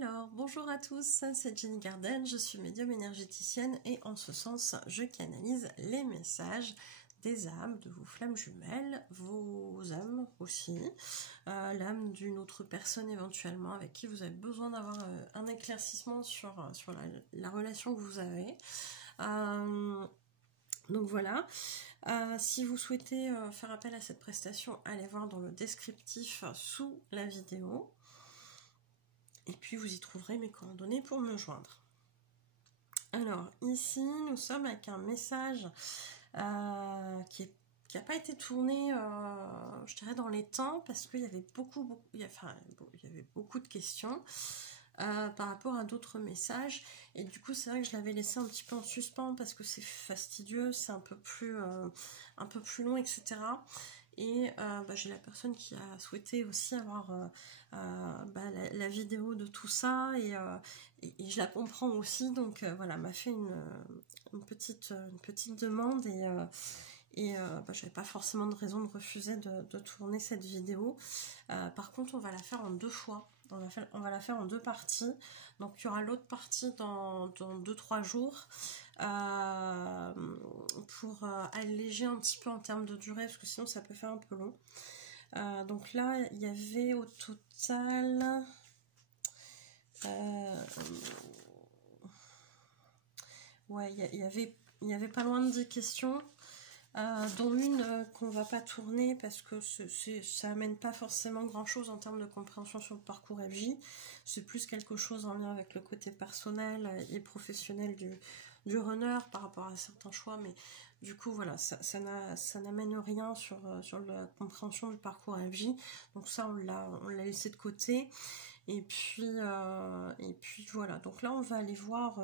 Alors, bonjour à tous, c'est Jenny Garden, je suis médium énergéticienne et en ce sens, je canalise les messages des âmes, de vos flammes jumelles, vos âmes aussi, l'âme d'une autre personne éventuellement avec qui vous avez besoin d'avoir un éclaircissement sur la relation que vous avez. Donc voilà, si vous souhaitez faire appel à cette prestation, allez voir dans le descriptif sous la vidéo. Et puis vous y trouverez mes coordonnées pour me joindre. Alors ici nous sommes avec un message qui n'a pas été tourné, je dirais dans les temps, parce qu'il y avait il y avait beaucoup de questions par rapport à d'autres messages. Et du coup c'est vrai que je l'avais laissé un petit peu en suspens parce que c'est fastidieux, c'est un peu plus long, etc. Et j'ai la personne qui a souhaité aussi avoir la vidéo de tout ça et je la comprends aussi, donc voilà, m'a fait une petite demande et j'avais pas forcément de raison de refuser de tourner cette vidéo. Par contre on va la faire en 2 fois, on va la faire en 2 parties, donc il y aura l'autre partie dans 2-3 jours. Pour alléger un petit peu en termes de durée, parce que sinon ça peut faire un peu long. Donc là il y avait au total il y avait pas loin de 10 questions, dont une qu'on va pas tourner parce que ça amène pas forcément grand chose en termes de compréhension sur le parcours FJ. C'est plus quelque chose en lien avec le côté personnel et professionnel du runner par rapport à certains choix, mais du coup voilà, ça n'amène rien sur la compréhension du parcours FJ, donc ça on l'a laissé de côté. Et puis voilà, donc là on va aller voir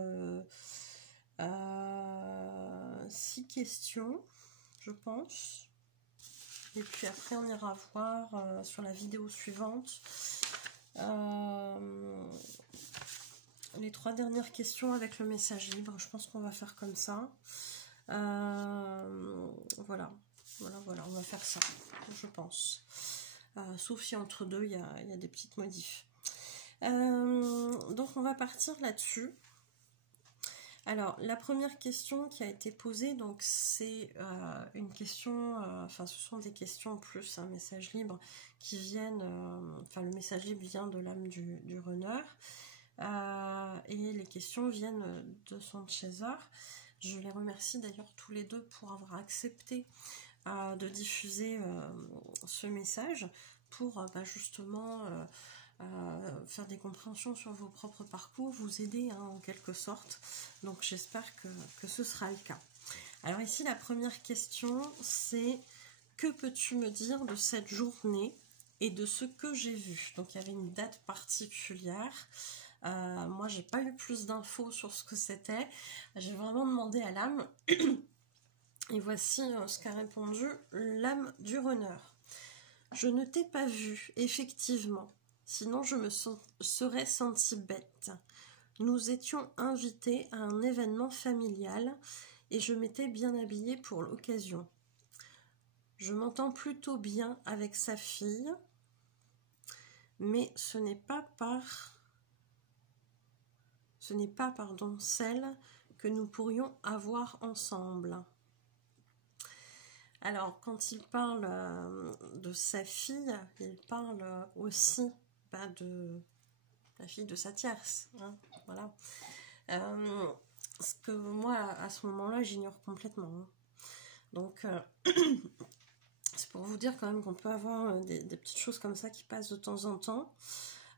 6 questions je pense, et puis après on ira voir sur la vidéo suivante les 3 dernières questions avec le message libre. Je pense qu'on va faire comme ça. Voilà, on va faire ça, je pense. Sauf si entre deux il y a des petites modifs. Donc on va partir là-dessus. Alors la première question qui a été posée, donc c'est une question, ce sont des questions plus un message libre qui viennent, le message libre vient de l'âme du runner, et les questions viennent de son chaser. Je les remercie d'ailleurs tous les deux pour avoir accepté de diffuser ce message pour justement faire des compréhensions sur vos propres parcours, vous aider en quelque sorte. Donc j'espère que ce sera le cas. Alors ici la première question c'est: que peux-tu me dire de cette journée et de ce que j'ai vu? Donc il y avait une date particulière. Moi j'ai pas eu plus d'infos sur ce que c'était, j'ai vraiment demandé à l'âme et voici ce qu'a répondu l'âme du runner. Je ne t'ai pas vu, effectivement, sinon je me serais sentie bête. Nous étions invités à un événement familial et je m'étais bien habillée pour l'occasion. Je m'entends plutôt bien avec sa fille, mais ce n'est pas celle que nous pourrions avoir ensemble. Alors, quand il parle de sa fille, il parle aussi de la fille de sa tierce. Hein, voilà. Ce que moi, à ce moment-là, j'ignore complètement. Hein. Donc, c'est pour vous dire quand même qu'on peut avoir des petites choses comme ça qui passent de temps en temps.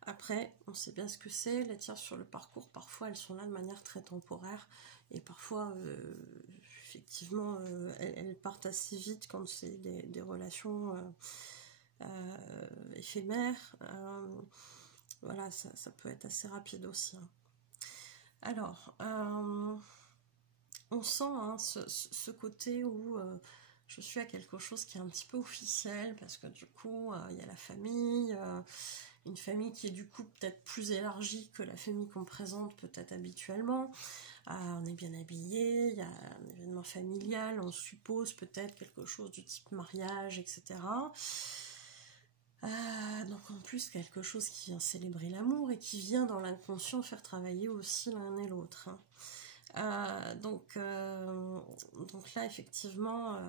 Après, on sait bien ce que c'est. Les tiers sur le parcours, parfois, elles sont là de manière très temporaire. Et parfois, effectivement, elles partent assez vite quand c'est des relations éphémères. Voilà, ça peut être assez rapide aussi. Hein. Alors, on sent hein, ce côté où je suis à quelque chose qui est un petit peu officiel, parce que du coup, il y a la famille, une famille qui est du coup peut-être plus élargie que la famille qu'on présente peut-être habituellement. On est bien habillé, il y a un événement familial, on suppose peut-être quelque chose du type mariage, etc. Donc en plus, quelque chose qui vient célébrer l'amour et qui vient dans l'inconscient faire travailler aussi l'un et l'autre. Donc là, effectivement,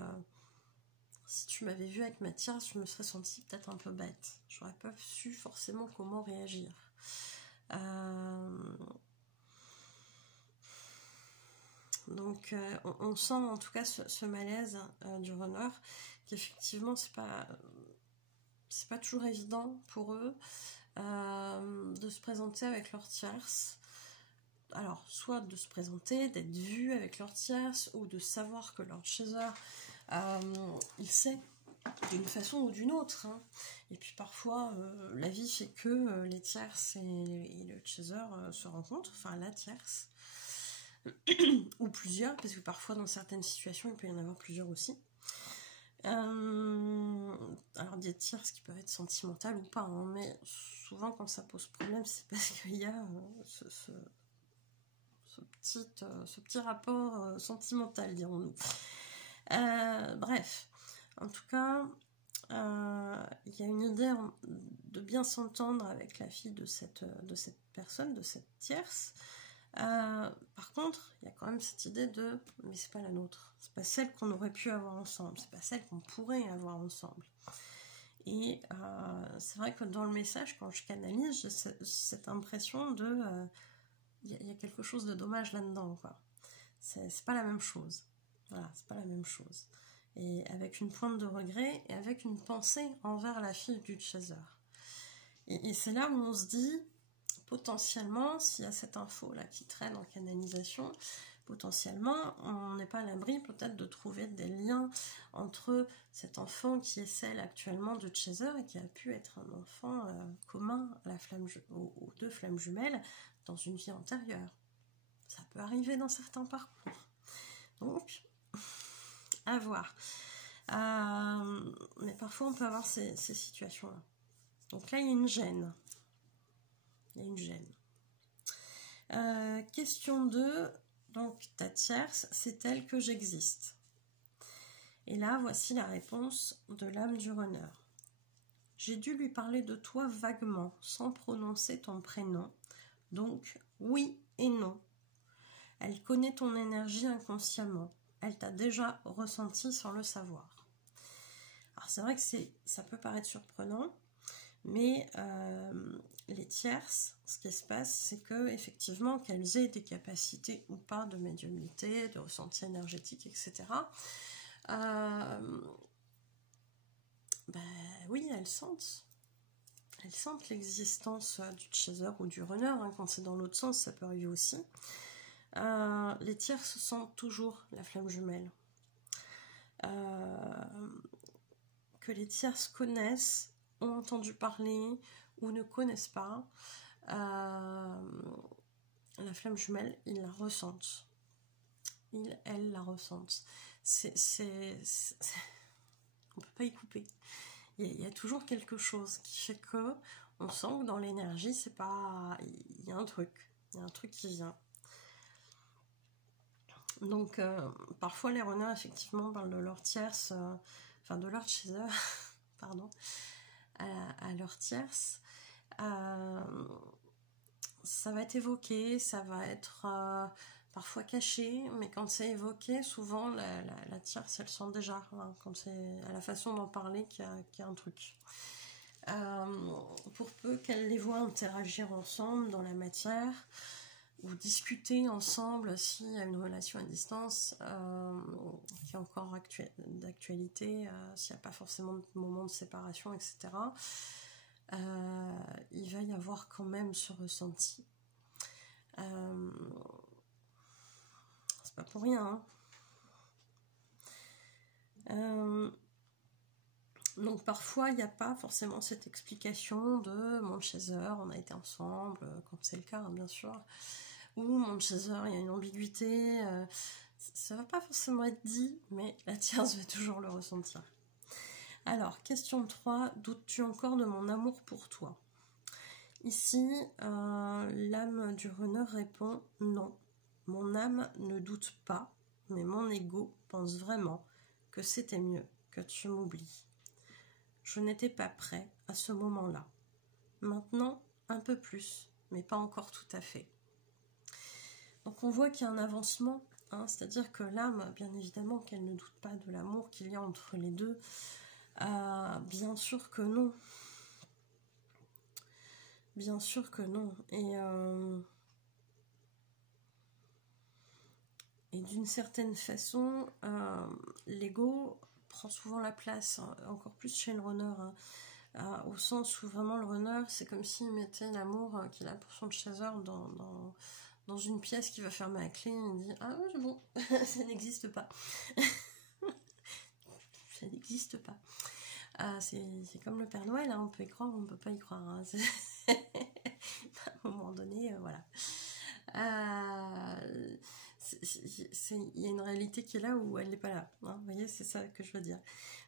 si tu m'avais vu avec ma tierce, je me serais sentie peut-être un peu bête. J'aurais pas su forcément comment réagir. Donc on sent en tout cas ce malaise du runner, qu'effectivement c'est pas toujours évident pour eux de se présenter avec leur tierce. Alors, soit de se présenter, d'être vu avec leur tierce, ou de savoir que leur chaser, il sait d'une façon ou d'une autre. Hein. Et puis parfois, la vie fait que les tierces et le chaser se rencontrent, enfin la tierce, ou plusieurs, parce que parfois dans certaines situations, il peut y en avoir plusieurs aussi. Alors des tierces qui peuvent être sentimentales ou pas, hein, mais souvent quand ça pose problème, c'est parce qu'il y a ce petit rapport sentimental, dirons-nous. Bref, en tout cas, il y a une idée de bien s'entendre avec la fille de cette personne, de cette tierce. Par contre, il y a quand même cette idée de mais c'est pas la nôtre, c'est pas celle qu'on aurait pu avoir ensemble, c'est pas celle qu'on pourrait avoir ensemble. Et c'est vrai que dans le message, quand je canalise, j'ai cette impression de il y a quelque chose de dommage là-dedans, quoi. C'est pas la même chose. Voilà, c'est pas la même chose. Et avec une pointe de regret et avec une pensée envers la fille du chaser. Et c'est là où on se dit, potentiellement, s'il y a cette info-là qui traîne en canalisation, potentiellement, on n'est pas à l'abri peut-être de trouver des liens entre cet enfant qui est celle actuellement de chaser et qui a pu être un enfant commun aux deux flammes jumelles dans une vie antérieure. Ça peut arriver dans certains parcours. Donc, à voir. Mais parfois, on peut avoir ces situations-là. Donc là, il y a une gêne. Question 2. Donc, ta tierce, c'est telle que j'existe. Et là, voici la réponse de l'âme du runner. J'ai dû lui parler de toi vaguement, sans prononcer ton prénom. Donc, oui et non. Elle connaît ton énergie inconsciemment. Elle t'a déjà ressenti sans le savoir. Alors, c'est vrai que ça peut paraître surprenant, mais les tierces, ce qui se passe, c'est que effectivement, qu'elles aient des capacités ou pas de médiumnité, de ressenti énergétique, etc., oui, elles sentent l'existence du chaser ou du runner. Hein. Quand c'est dans l'autre sens, ça peut arriver aussi. Les tierces sentent toujours la flamme jumelle. Que les tierces connaissent, ont entendu parler ou ne connaissent pas, la flamme jumelle, ils la ressentent. Elles la ressentent. On peut pas y couper. Il y a toujours quelque chose qui fait que on sent que dans l'énergie, c'est pas. Il y a un truc qui vient. Donc, parfois, les runners, effectivement, parlent de leur tierce, de leur chaser, pardon, à leur tierce. Ça va être évoqué, ça va être parfois caché, mais quand c'est évoqué, souvent, la tierce, elle sent déjà, hein, quand c'est à la façon d'en parler qu'il y a un truc. Pour peu qu'elles les voient interagir ensemble dans la matière, ou discuter ensemble s'il y a une relation à distance qui est encore d'actualité, s'il n'y a pas forcément de moment de séparation, etc. Il va y avoir quand même ce ressenti. C'est pas pour rien. Hein. Donc parfois il n'y a pas forcément cette explication de mon chaser, on a été ensemble, quand c'est le cas, hein, bien sûr. Ou mon chaser, il y a une ambiguïté, ça va pas forcément être dit, mais la tierce va toujours le ressentir. Alors, question 3, doutes-tu encore de mon amour pour toi? Ici, l'âme du runner répond non. Mon âme ne doute pas, mais mon ego pense vraiment que c'était mieux que tu m'oublies. Je n'étais pas prêt à ce moment-là. Maintenant, un peu plus, mais pas encore tout à fait. Donc on voit qu'il y a un avancement, hein, c'est-à-dire que l'âme, bien évidemment qu'elle ne doute pas de l'amour qu'il y a entre les deux. Bien sûr que non. Bien sûr que non. Et d'une certaine façon, l'ego prend souvent la place, hein, encore plus chez le runner, hein, au sens où vraiment le runner, c'est comme s'il mettait l'amour qu'il a pour son chaser dans une pièce qui va fermer à clé, et il dit « Ah c'est bon, ça n'existe pas. » Ça n'existe pas. C'est comme le Père Noël, hein, on peut y croire, on ne peut pas y croire. Hein, à un moment donné, voilà. Il y a une réalité qui est là où elle n'est pas là. Hein, vous voyez, c'est ça que je veux dire.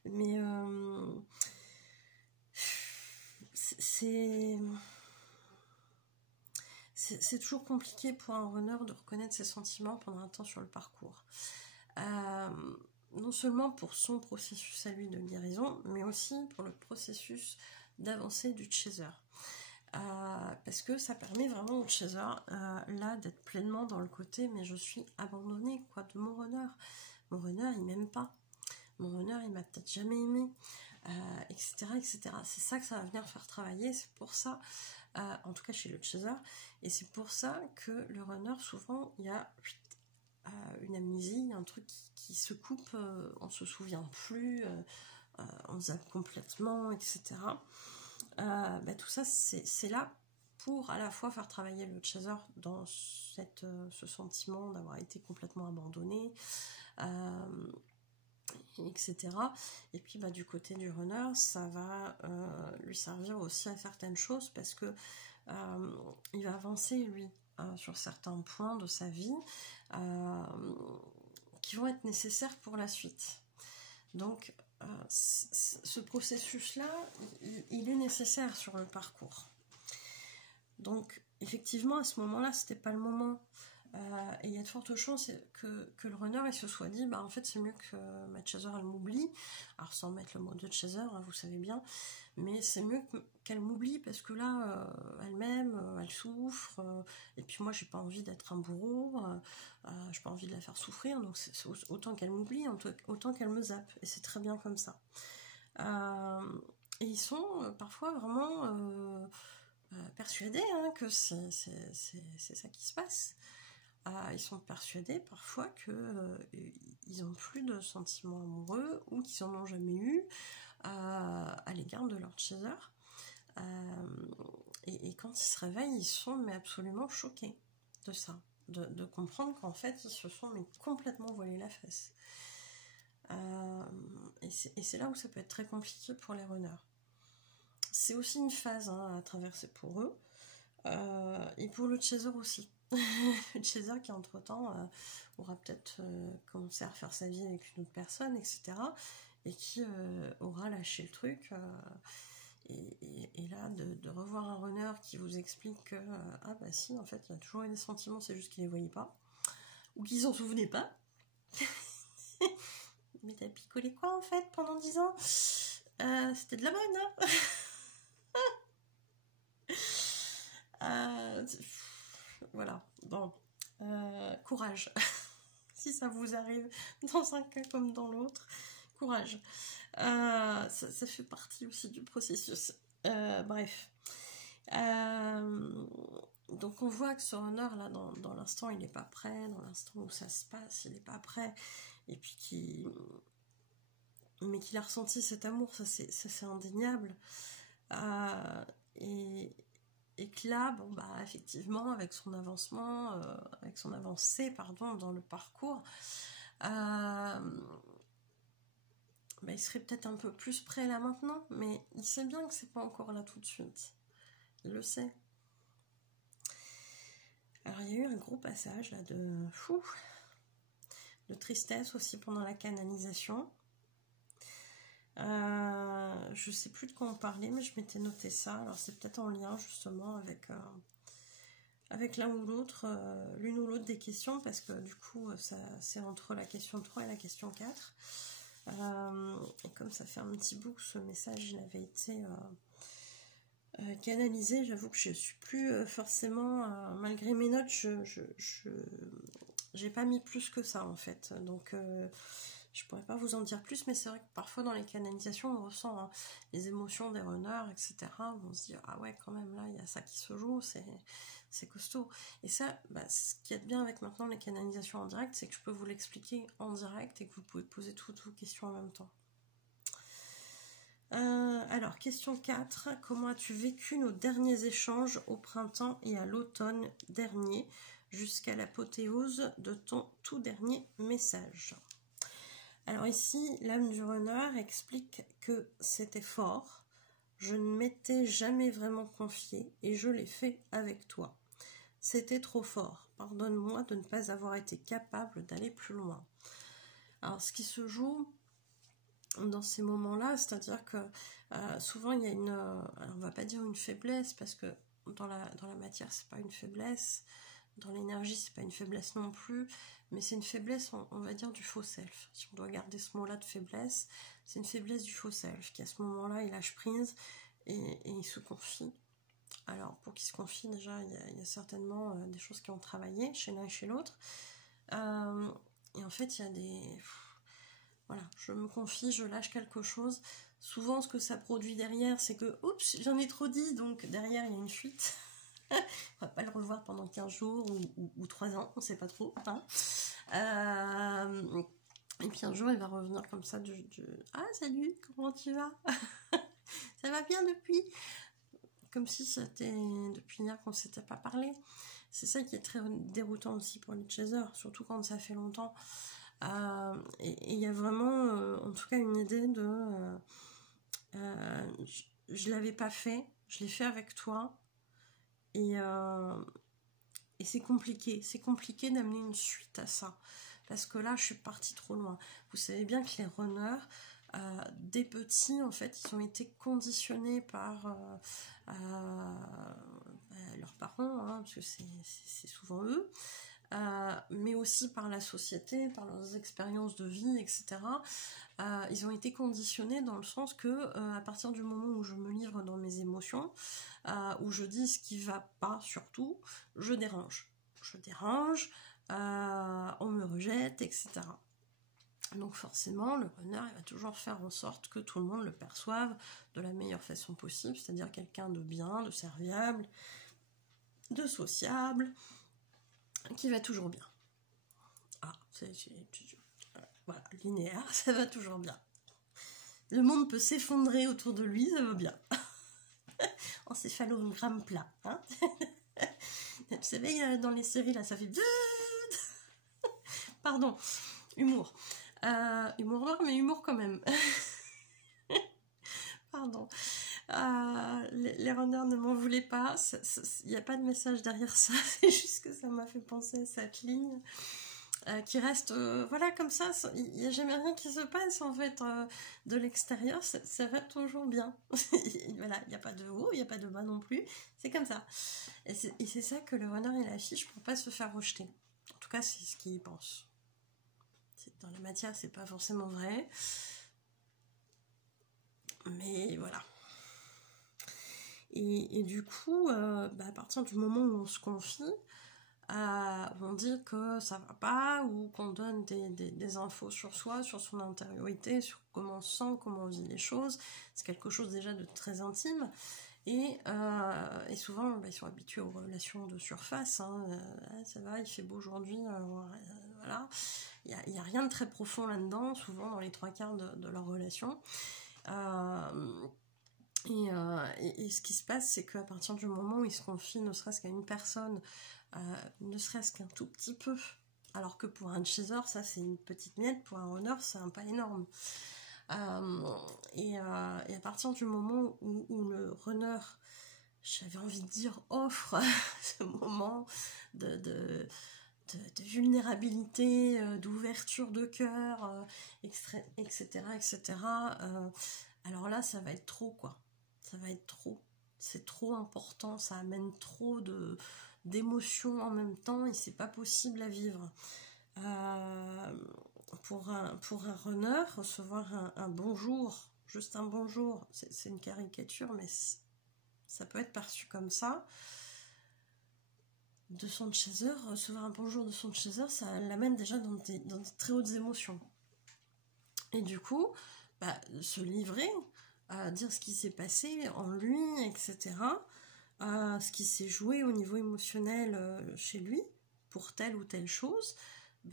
Mais c'est toujours compliqué pour un runner de reconnaître ses sentiments pendant un temps sur le parcours. Non seulement pour son processus à lui de guérison, mais aussi pour le processus d'avancée du chaser. Parce que ça permet vraiment au chaser là d'être pleinement dans le côté mais je suis abandonnée quoi, de mon runner. Mon runner il m'aime pas. Mon runner il m'a peut-être jamais aimé, etc., etc. C'est ça que ça va venir faire travailler. C'est pour ça, en tout cas chez le chaser, et c'est pour ça que le runner souvent il y a une amnésie, un truc qui se coupe, on se souvient plus, on zappe complètement, etc. Tout ça c'est là pour à la fois faire travailler le chaser dans ce sentiment d'avoir été complètement abandonné, etc. Et puis du côté du runner, ça va lui servir aussi à certaines choses parce que il va avancer lui sur certains points de sa vie qui vont être nécessaires pour la suite. Donc ce processus-là, il est nécessaire sur le parcours. Donc, effectivement, à ce moment-là, c'était pas le moment. Et il y a de fortes chances que le runner il se soit dit, en fait, c'est mieux que ma chaser, elle m'oublie. Alors, sans mettre le mot de chaser, hein, vous savez bien. Mais c'est mieux qu'elle m'oublie parce que là, elle m'aime, elle souffre. Et puis moi, j'ai pas envie d'être un bourreau. J'ai pas envie de la faire souffrir. Donc, c'est autant qu'elle m'oublie, autant qu'elle me zappe. Et c'est très bien comme ça. Et ils sont parfois vraiment persuadés que c'est ça qui se passe. Ils sont persuadés parfois qu'ils n'ont plus de sentiments amoureux ou qu'ils n'en ont jamais eu à l'égard de leur chaser. Et quand ils se réveillent, ils sont absolument choqués de ça, de comprendre qu'en fait ils se sont complètement voilés la face. Et c'est là où ça peut être très compliqué pour les runners. C'est aussi une phase à traverser pour eux, et pour le chaser aussi. Le chaser qui entre-temps aura peut-être commencé à refaire sa vie avec une autre personne, etc. Et qui aura lâché le truc. Et là, de revoir un runner qui vous explique que si, en fait, il y a toujours eu des sentiments, c'est juste qu'ils les voyaient pas. Ou qu'ils s'en souvenaient pas. Mais t'as picolé quoi, en fait, pendant 10 ans c'était de la bonne, hein. Voilà, bon, courage. Si ça vous arrive dans un cas comme dans l'autre, courage. Ça fait partie aussi du processus. Bref. Donc on voit que ce runner là, dans l'instant, il n'est pas prêt, dans l'instant où ça se passe, il n'est pas prêt. Et puis mais qu'il a ressenti cet amour, ça c'est indéniable. Et que là, effectivement, avec son avancement, avec son avancée, dans le parcours, il serait peut-être un peu plus près là maintenant, mais il sait bien que c'est pas encore là tout de suite. Il le sait. Alors il y a eu un gros passage là de tristesse aussi pendant la canalisation. Je sais plus de quoi on parlait, mais je m'étais noté ça. Alors c'est peut-être en lien justement avec l'un ou l'autre, l'une ou l'autre des questions, parce que du coup c'est entre la question 3 et la question 4. Et comme ça fait un petit bout que ce message il avait été canaliser, j'avoue que je suis plus forcément, malgré mes notes, j'ai pas mis plus que ça en fait, donc je pourrais pas vous en dire plus, mais c'est vrai que parfois dans les canalisations on ressent hein, les émotions des runners, etc. On se dit ah ouais quand même là il y a ça qui se joue, c'est costaud. Et ça, ce qu'il y a de bien avec maintenant les canalisations en direct, c'est que je peux vous l'expliquer en direct et que vous pouvez poser toutes vos questions en même temps. Alors, question 4. Comment as-tu vécu nos derniers échanges au printemps et à l'automne dernier, jusqu'à l'apothéose de ton tout dernier message? Alors ici, l'âme du runner explique que c'était fort. Je ne m'étais jamais vraiment confiée et je l'ai fait avec toi. C'était trop fort. Pardonne-moi de ne pas avoir été capable d'aller plus loin. Alors, ce qui se joue dans ces moments-là, c'est-à-dire que souvent il y a une, alors on va pas dire une faiblesse parce que dans la matière c'est pas une faiblesse, dans l'énergie c'est pas une faiblesse non plus, mais c'est une faiblesse on va dire du faux self. Si on doit garder ce mot-là de faiblesse, c'est une faiblesse du faux self qui à ce moment-là il lâche prise et il se confie. Alors pour qu'il se confie déjà il y a certainement des choses qui ont travaillé chez l'un et chez l'autre, et en fait il y a des voilà, je me confie, je lâche quelque chose. Souvent, ce que ça produit derrière, c'est que, oups, j'en ai trop dit, donc derrière, il y a une fuite. On va pas le revoir pendant 15 jours ou 3 ans, on sait pas trop. Hein. Et puis un jour, il va revenir comme ça Ah, salut, comment tu vas? Ça va bien depuis? Comme si c'était depuis hier qu'on s'était pas parlé. C'est ça qui est très déroutant aussi pour les chasers, surtout quand ça fait longtemps. Et il y a vraiment, en tout cas, une idée de je l'avais pas fait, je l'ai fait avec toi, et c'est compliqué d'amener une suite à ça, parce que là, je suis partie trop loin. Vous savez bien que les runners, des petits, en fait, ils ont été conditionnés par leurs parents, hein, parce que c'est souvent eux. Mais aussi par la société, par leurs expériences de vie, etc. Ils ont été conditionnés dans le sens que à partir du moment où je me livre dans mes émotions, où je dis ce qui va pas surtout, je dérange, on me rejette, etc. Donc forcément, le runner il va toujours faire en sorte que tout le monde le perçoive de la meilleure façon possible, c'est-à-dire quelqu'un de bien, de serviable, de sociable, qui va toujours bien. Voilà, linéaire, ça va toujours bien. Le monde peut s'effondrer autour de lui, ça va bien. Encéphalogramme plat. Hein. Vous savez, dans les séries, là, ça fait... Pardon, humour. Humour noir, mais humour quand même. Pardon. Les runners ne m'en voulaient pas. Il n'y a pas de message derrière ça. C'est juste que ça m'a fait penser à cette ligne. Qui reste voilà comme ça, il n'y a jamais rien qui se passe en fait de l'extérieur, ça va toujours bien. Voilà, il n'y a pas de haut, il n'y a pas de bas non plus, c'est comme ça. Et c'est ça que le runner il affiche pour pas se faire rejeter. En tout cas, c'est ce qu'il pense. Dans la matière, c'est pas forcément vrai, mais voilà. Et du coup, à partir du moment où on se confie, on dit que ça va pas ou qu'on donne des infos sur soi, sur son intériorité, sur comment on se sent, comment on vit les choses, c'est quelque chose déjà de très intime et souvent ils sont habitués aux relations de surface, hein, ça va, il fait beau aujourd'hui, voilà, il y a rien de très profond là-dedans, souvent dans les 3/4 de leur relation. Et ce qui se passe, c'est qu'à partir du moment où ils se confient ne serait-ce qu'à une personne, ne serait-ce qu'un tout petit peu, alors que pour un chaser, ça c'est une petite miette, pour un runner, c'est un pas énorme. Et à partir du moment où le runner, j'avais envie de dire, offre ce moment de vulnérabilité, d'ouverture de cœur, etc., alors là, ça va être trop, quoi. Ça va être trop. C'est trop important, ça amène trop d'émotions en même temps et c'est pas possible à vivre. Pour un runner, recevoir un bonjour, juste un bonjour, c'est une caricature, mais Ça peut être perçu comme ça. De son chaser, recevoir un bonjour de son chaser, ça l'amène déjà dans des très hautes émotions. Et du coup, se livrer, dire ce qui s'est passé en lui, etc., ce qui s'est joué au niveau émotionnel chez lui, pour telle ou telle chose,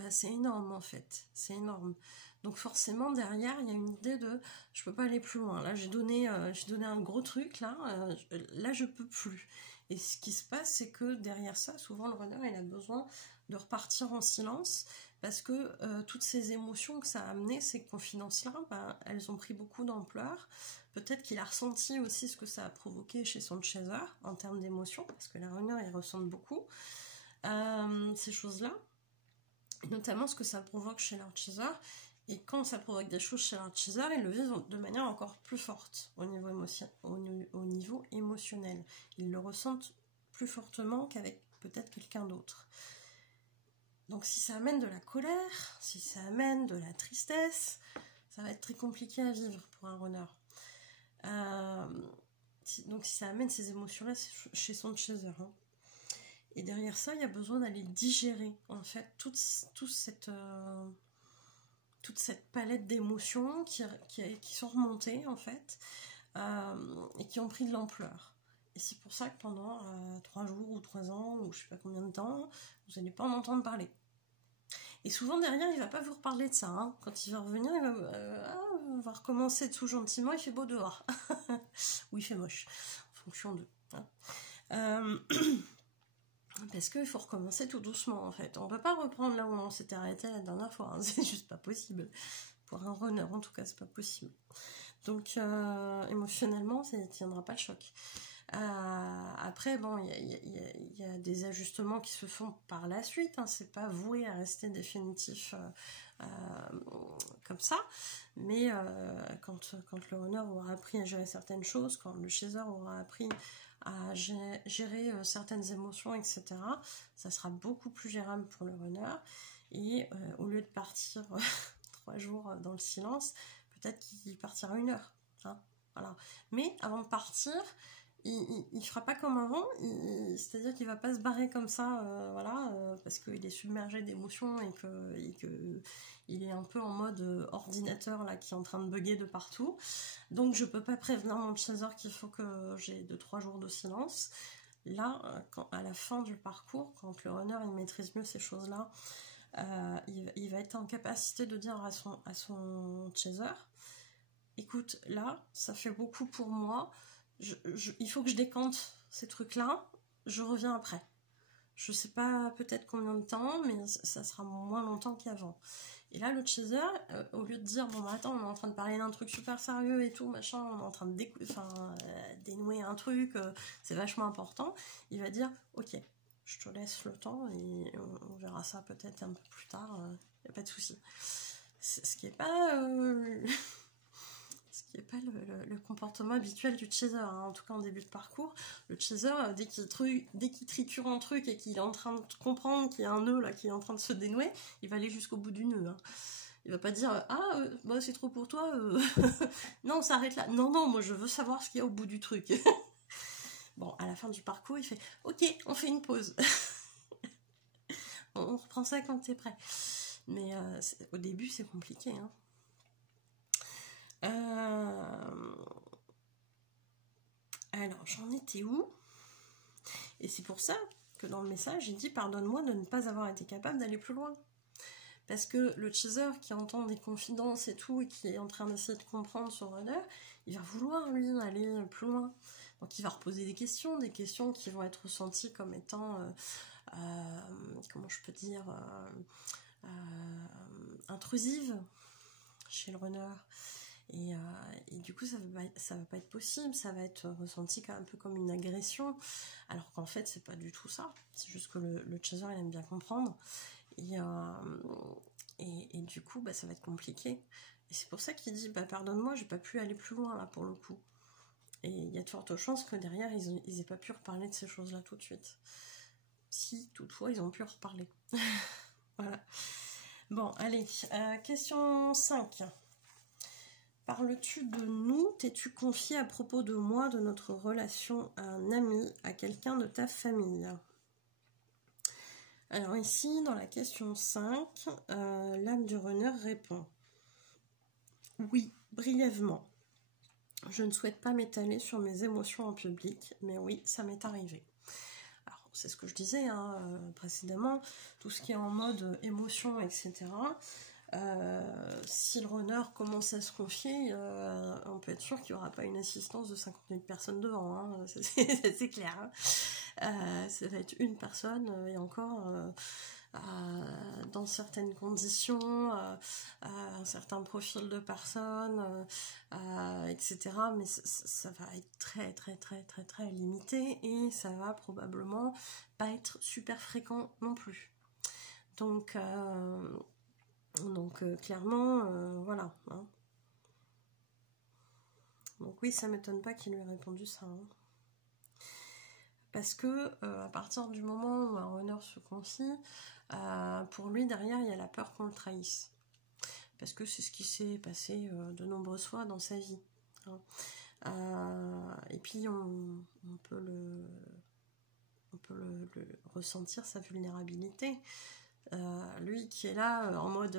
c'est énorme en fait, c'est énorme. Donc forcément derrière il y a une idée de je peux pas aller plus loin, là j'ai donné un gros truc, là je peux plus. Et ce qui se passe, c'est que derrière ça, souvent le runner il a besoin de repartir en silence, parce que toutes ces émotions que ça a amené, ces confidences-là, elles ont pris beaucoup d'ampleur. Peut-être qu'il a ressenti aussi ce que ça a provoqué chez son chaser, en termes d'émotions, parce que les runners, ils ressentent beaucoup ces choses-là, notamment ce que ça provoque chez leur chaser. Et quand ça provoque des choses chez leur chaser, ils le vivent de manière encore plus forte au niveau émotionnel. Ils le ressentent plus fortement qu'avec peut-être quelqu'un d'autre. Donc si ça amène de la colère, si ça amène de la tristesse, ça va être très compliqué à vivre pour un runner. Donc si ça amène ces émotions-là, c'est chez son chaser. Et derrière ça, il y a besoin d'aller digérer, en fait, toute cette palette d'émotions qui sont remontées, en fait, et qui ont pris de l'ampleur. Et c'est pour ça que pendant 3 jours ou 3 ans, ou je sais pas combien de temps, vous n'allez pas en entendre parler. Et souvent derrière, il va pas vous reparler de ça. Quand il va revenir, on va recommencer tout gentiment, il fait beau dehors. Ou il fait moche, en fonction d'eux. Parce qu'il faut recommencer tout doucement, en fait. On peut pas reprendre là où on s'était arrêté la dernière fois. C'est juste pas possible. Pour un runner, en tout cas, c'est pas possible. Donc, émotionnellement, ça ne tiendra pas le choc. Après, bon, il y a des ajustements qui se font par la suite, c'est pas voué à rester définitif comme ça, mais quand le runner aura appris à gérer certaines choses, quand le chaser aura appris à gérer certaines émotions, etc., ça sera beaucoup plus gérable pour le runner, et au lieu de partir 3 jours dans le silence, peut-être qu'il partira 1 heure, voilà. Mais avant de partir, il fera pas comme avant, c'est-à-dire qu'il va pas se barrer comme ça, parce qu'il est submergé d'émotions et que il est un peu en mode ordinateur là, qui est en train de bugger de partout. Donc je peux pas prévenir mon chaser qu'il faut que j'ai 2-3 jours de silence. Là, à la fin du parcours, quand le runner il maîtrise mieux ces choses-là, il va être en capacité de dire à son chaser, écoute, là, ça fait beaucoup pour moi. Il faut que je décante ces trucs-là, je reviens après. Je sais pas peut-être combien de temps, mais ça sera moins longtemps qu'avant. Et là, le chaser, au lieu de dire, bon, attends, on est en train de parler d'un truc super sérieux et tout, machin, on est en train de dénouer un truc, c'est vachement important, il va dire, ok, je te laisse le temps et on verra ça peut-être un peu plus tard, y a pas de souci. Ce qui est pas... Ce qui n'est pas le comportement habituel du chaser, en tout cas en début de parcours. Le chaser, dès qu'il triture un truc et qu'il est en train de comprendre qu'il y a un nœud là qui est en train de se dénouer, il va aller jusqu'au bout du nœud. Il va pas dire c'est trop pour toi, non, on s'arrête là. Non, moi je veux savoir ce qu'il y a au bout du truc. Bon, à la fin du parcours, il fait ok, on fait une pause. on reprend ça quand t'es prêt. Mais au début, c'est compliqué. Alors, j'en étais où? Et c'est pour ça que dans le message, j'ai dit pardonne-moi de ne pas avoir été capable d'aller plus loin. Parce que le chaser qui entend des confidences et tout, et qui est en train d'essayer de comprendre son runner, il va vouloir, lui, aller plus loin. Donc il va reposer des questions qui vont être ressenties comme étant, comment je peux dire, intrusives chez le runner. Et du coup, ça va pas être possible, ça va être ressenti un peu comme une agression, alors qu'en fait, c'est pas du tout ça. C'est juste que le chaser, il aime bien comprendre. Et du coup, ça va être compliqué. Et c'est pour ça qu'il dit, pardonne-moi, j'ai pas pu aller plus loin, là, pour le coup. Et il y a de fortes chances que derrière, ils aient pas pu reparler de ces choses-là tout de suite. Si, toutefois, ils ont pu reparler. Voilà. Bon, allez, question 5. Parles-tu de nous? T'es-tu confié à propos de moi, de notre relation à un ami, à quelqu'un de ta famille? Alors ici, dans la question 5, l'âme du runner répond. Oui, brièvement. Je ne souhaite pas m'étaler sur mes émotions en public, mais oui, ça m'est arrivé. Alors, c'est ce que je disais précédemment, tout ce qui est en mode émotion, etc. Si le runner commence à se confier, on peut être sûr qu'il n'y aura pas une assistance de 50 000 personnes devant, hein, c'est clair. Hein. Ça va être une personne, et encore, dans certaines conditions, un certain profil de personnes, etc. Mais ça va être très très très très très limité, et ça va probablement pas être super fréquent non plus. Donc clairement, voilà. Hein. Donc oui, ça m'étonne pas qu'il lui ait répondu ça. Hein. Parce que à partir du moment où un runner se confie, pour lui derrière il y a la peur qu'on le trahisse. Parce que c'est ce qui s'est passé de nombreuses fois dans sa vie. Hein. Et puis on peut le ressentir, sa vulnérabilité. Lui qui est là en mode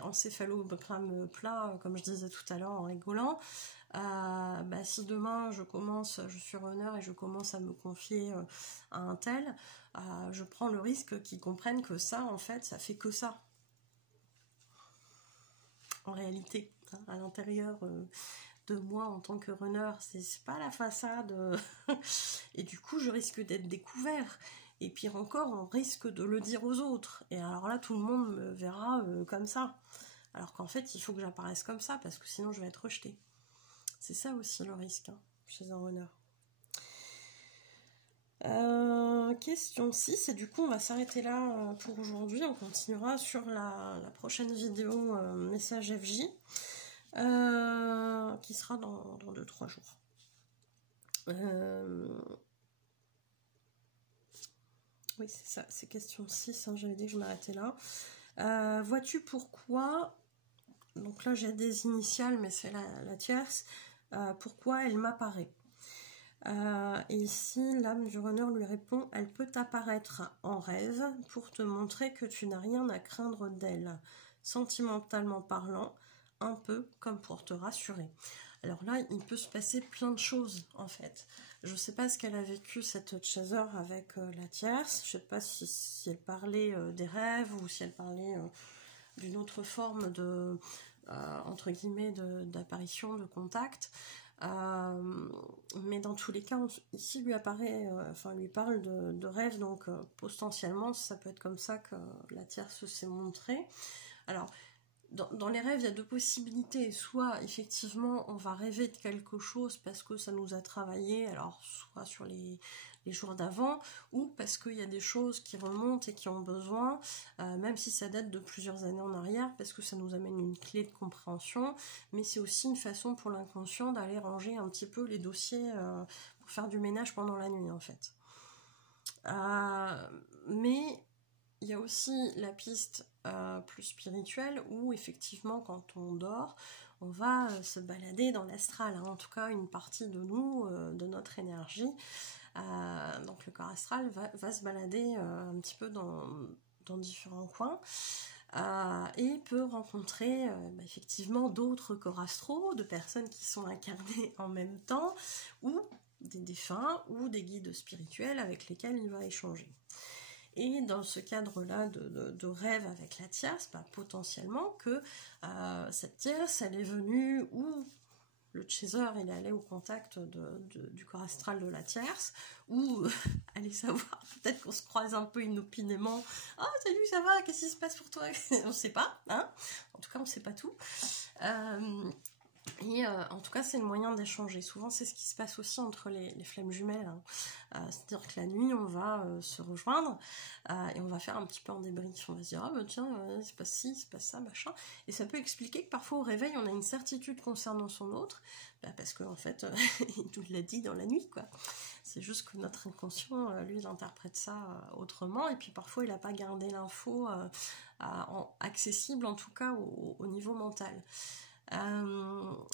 encéphalogramme plat, comme je disais tout à l'heure en rigolant, si demain je suis runner et je commence à me confier à un tel, je prends le risque qu'ils comprennent que ça, en fait, ça fait que ça. En réalité, hein, à l'intérieur de moi en tant que runner, c'est pas la façade. Et du coup, je risque d'être découvert. Et pire encore, on risque de le dire aux autres. Et alors là, tout le monde me verra comme ça. Alors qu'en fait, il faut que j'apparaisse comme ça, parce que sinon je vais être rejetée. C'est ça aussi le risque, hein, chez un runner. Question 6, et du coup on va s'arrêter là pour aujourd'hui. On continuera sur la prochaine vidéo message FJ, qui sera dans 2-3 jours. Oui, c'est ça, c'est question 6, hein, j'avais dit que je m'arrêtais là. Vois-tu pourquoi, donc là j'ai des initiales, mais c'est la tierce, pourquoi elle m'apparaît. Et ici, l'âme du runner lui répond, elle peut apparaître en rêve pour te montrer que tu n'as rien à craindre d'elle, sentimentalement parlant, un peu comme pour te rassurer. Alors là, il peut se passer plein de choses, en fait. Je ne sais pas ce qu'elle a vécu, cette chaser, avec la tierce. Je ne sais pas si elle parlait des rêves ou si elle parlait d'une autre forme de, entre guillemets, d'apparition, de contact. Mais dans tous les cas, ici lui apparaît, lui parle de rêve, donc potentiellement ça peut être comme ça que la tierce s'est montrée. Alors, dans les rêves, il y a deux possibilités. Soit, effectivement, on va rêver de quelque chose parce que ça nous a travaillé, alors soit sur les jours d'avant, ou parce qu'il y a des choses qui remontent et qui ont besoin, même si ça date de plusieurs années en arrière, parce que ça nous amène une clé de compréhension, mais c'est aussi une façon pour l'inconscient d'aller ranger un petit peu les dossiers pour faire du ménage pendant la nuit, en fait. Mais il y a aussi la piste plus spirituelle où effectivement quand on dort, on va se balader dans l'astral, hein, en tout cas une partie de nous, de notre énergie. Donc le corps astral va se balader un petit peu dans différents coins. Et peut rencontrer effectivement d'autres corps astraux, de personnes qui sont incarnées en même temps, ou des défunts, ou des guides spirituels avec lesquels il va échanger. Et dans ce cadre-là de rêve avec la tierce, potentiellement que cette tierce, elle est venue, ou le chaser, il est allé au contact du corps astral de la tierce, ou allez savoir, peut-être qu'on se croise un peu inopinément. « Oh, salut, ça va, qu'est-ce qui se passe pour toi ?» On ne sait pas, hein. En tout cas, on ne sait pas tout. Et en tout cas, c'est le moyen d'échanger. Souvent, c'est ce qui se passe aussi entre les flammes jumelles. Hein. C'est-à-dire que la nuit, on va se rejoindre et on va faire un petit peu en débrief. On va se dire, tiens, il se passe ci, il se passe ça, machin. Et ça peut expliquer que parfois, au réveil, on a une certitude concernant son autre, parce qu'en fait, il nous l'a dit dans la nuit, quoi. C'est juste que notre inconscient, lui, il interprète ça autrement. Et puis, parfois, il n'a pas gardé l'info accessible, en tout cas, au niveau mental.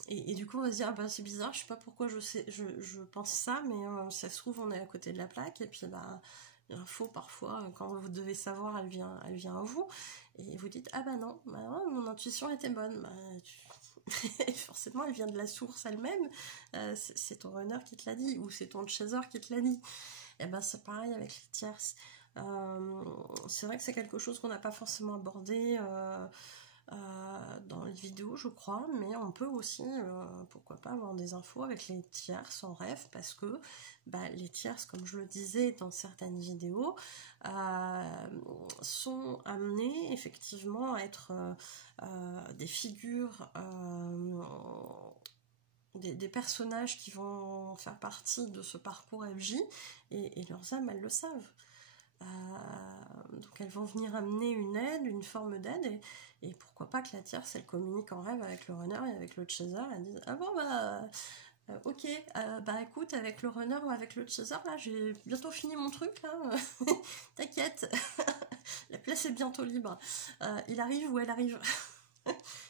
Et du coup, on va se dire, ah bah c'est bizarre, je sais pas pourquoi je pense ça, mais si ça se trouve, on est à côté de la plaque, et puis bah, l'info, parfois, quand vous devez savoir, elle vient à vous, et vous dites, ah bah non, mon intuition était bonne. Bah, forcément, elle vient de la source elle-même, c'est ton runner qui te l'a dit, ou c'est ton chaser qui te l'a dit. Et ben c'est pareil avec les tierces. C'est vrai que c'est quelque chose qu'on n'a pas forcément abordé dans les vidéos, je crois, mais on peut aussi, pourquoi pas, avoir des infos avec les tierces en rêve, parce que bah, les tierces, comme je le disais dans certaines vidéos, sont amenées effectivement à être des figures, des personnages qui vont faire partie de ce parcours FJ, et leurs âmes, elles le savent. Donc elles vont venir amener une aide, une forme d'aide, et pourquoi pas que la tierce, elle communique en rêve avec le runner et avec le chaser, elle dit, ah bon bah ok, bah écoute, avec le runner ou avec le chaser, là j'ai bientôt fini mon truc, là, t'inquiète, la place est bientôt libre, il arrive ou elle arrive.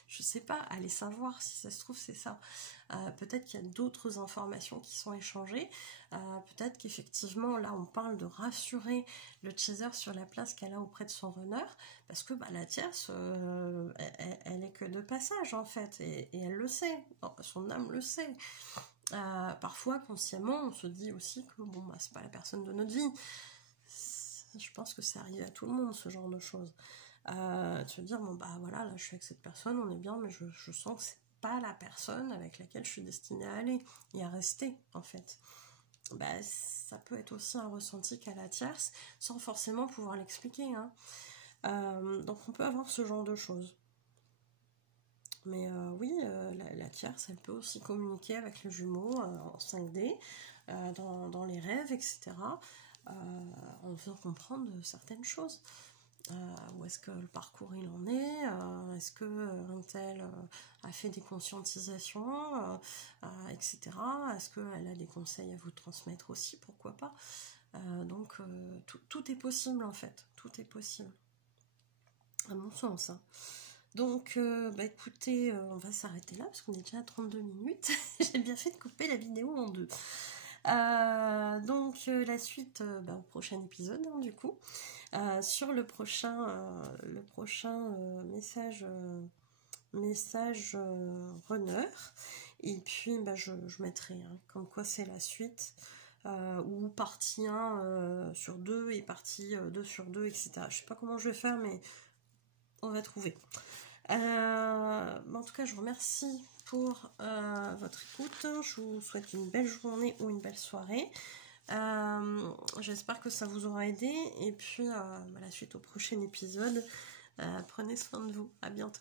Je sais pas, allez savoir si ça se trouve c'est ça. Peut-être qu'il y a d'autres informations qui sont échangées. Peut-être qu'effectivement là on parle de rassurer le chaser sur la place qu'elle a auprès de son runner, parce que bah, la tierce, elle est que de passage en fait, et elle le sait, son âme le sait. Parfois consciemment on se dit aussi que bon bah c'est pas la personne de notre vie. Je pense que ça arrive à tout le monde, ce genre de choses. Tu veux dire, bon bah voilà, là je suis avec cette personne, on est bien, mais je sens que c'est pas la personne avec laquelle je suis destinée à aller et à rester en fait. Bah ça peut être aussi un ressenti qu'a la tierce, sans forcément pouvoir l'expliquer, hein. Donc on peut avoir ce genre de choses. Mais oui, la tierce, elle peut aussi communiquer avec le jumeau en 5D, dans les rêves, etc. En faisant comprendre certaines choses. Où est-ce que le parcours il en est, est-ce que un tel a fait des conscientisations, etc. Est-ce qu'elle a des conseils à vous transmettre aussi, pourquoi pas. Donc tout est possible en fait, tout est possible, à mon sens, hein. Donc bah écoutez, on va s'arrêter là parce qu'on est déjà à 32 minutes. J'ai bien fait de couper la vidéo en deux. Donc la suite au prochain épisode, hein, du coup. Sur le prochain message runner, et puis bah, je mettrai comme quoi c'est la suite, ou partie 1 sur 2 et partie 2 sur 2, etc. Je sais pas comment je vais faire, mais on va trouver. En tout cas, je vous remercie pour votre écoute. Je vous souhaite une belle journée ou une belle soirée. J'espère que ça vous aura aidé, et puis la suite au prochain épisode. Prenez soin de vous, à bientôt.